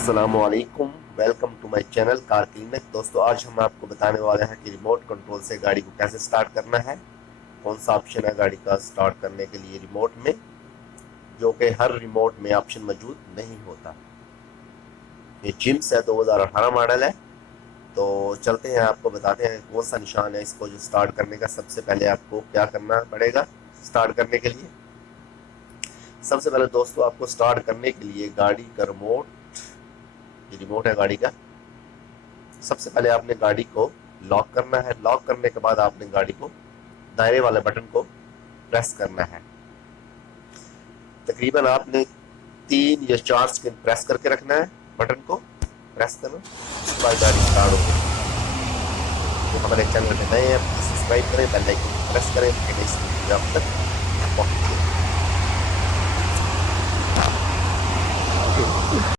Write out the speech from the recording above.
अस्सलामुअलैकुम, welcome to my channel car clinic. दोस्तों, आज हम आपको बताने वाले हैं कि रिमोट कंट्रोल से गाड़ी को कैसे स्टार्ट करना है। कौन सा ऑप्शन है गाड़ी का स्टार्ट करने के लिए रिमोट में, जो कि हर रिमोट में ऑप्शन मौजूद नहीं होता। ये जिम्स है, 2018 मॉडल है। तो चलते हैं, आपको बताते हैं कौन सा निशान है इसको जो स्टार्ट करने का। सबसे पहले आपको क्या करना पड़ेगा स्टार्ट करने के लिए। सबसे पहले दोस्तों, आपको स्टार्ट करने के लिए गाड़ी का रिमोट, ये रिमोट है गाड़ी का। सबसे पहले आपने गाड़ी को लॉक करना है। लॉक करने के बाद आपने गाड़ी को दायरे वाले बटन को प्रेस करना है। तकरीबन आपने 3 या 4 सेकंड प्रेस करके रखना है, बटन को प्रेस करना। उसके बाद गाड़ी स्टार्ट हो गई। जो हमारे चैनल में नए हैं, सब्सक्राइब करें, बेल आइकन प्रेस करें ताकि इस वीडियो आप तक पहुंचे।